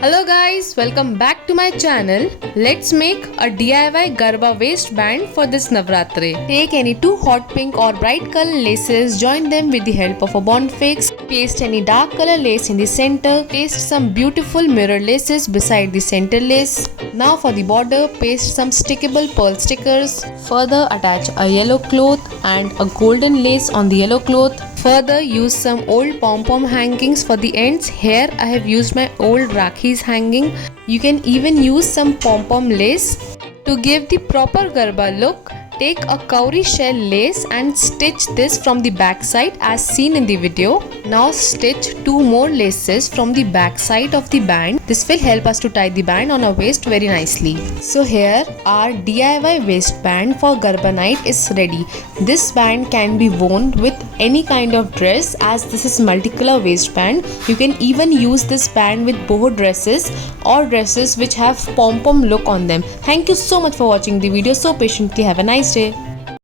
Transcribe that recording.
Hello guys, welcome back to my channel. Let's make a DIY Garba waistband for this Navratri. Take any two hot pink or bright color laces, join them with the help of a bond fix. Paste any dark color lace in the center. Paste some beautiful mirror laces beside the center lace. Now for the border, paste some stickable pearl stickers. Further attach a yellow cloth and a golden lace on the yellow cloth. Further, use some old pom-pom hangings for the ends. Here I have used my old Rakhi's hanging. You can even use some pom-pom lace. To give the proper Garba look, take a COWRY shell lace and stitch this from the back side as seen in the video. Now stitch two more laces from the back side of the band. This will help us to tie the band on our waist very nicely. So here our DIY waistband for Garba night is ready. This band can be worn with any kind of dress as this is multicolor waistband. You can even use this band with boho dresses or dresses which have pom-pom look on them. Thank you so much for watching the video so patiently. Have a nice day.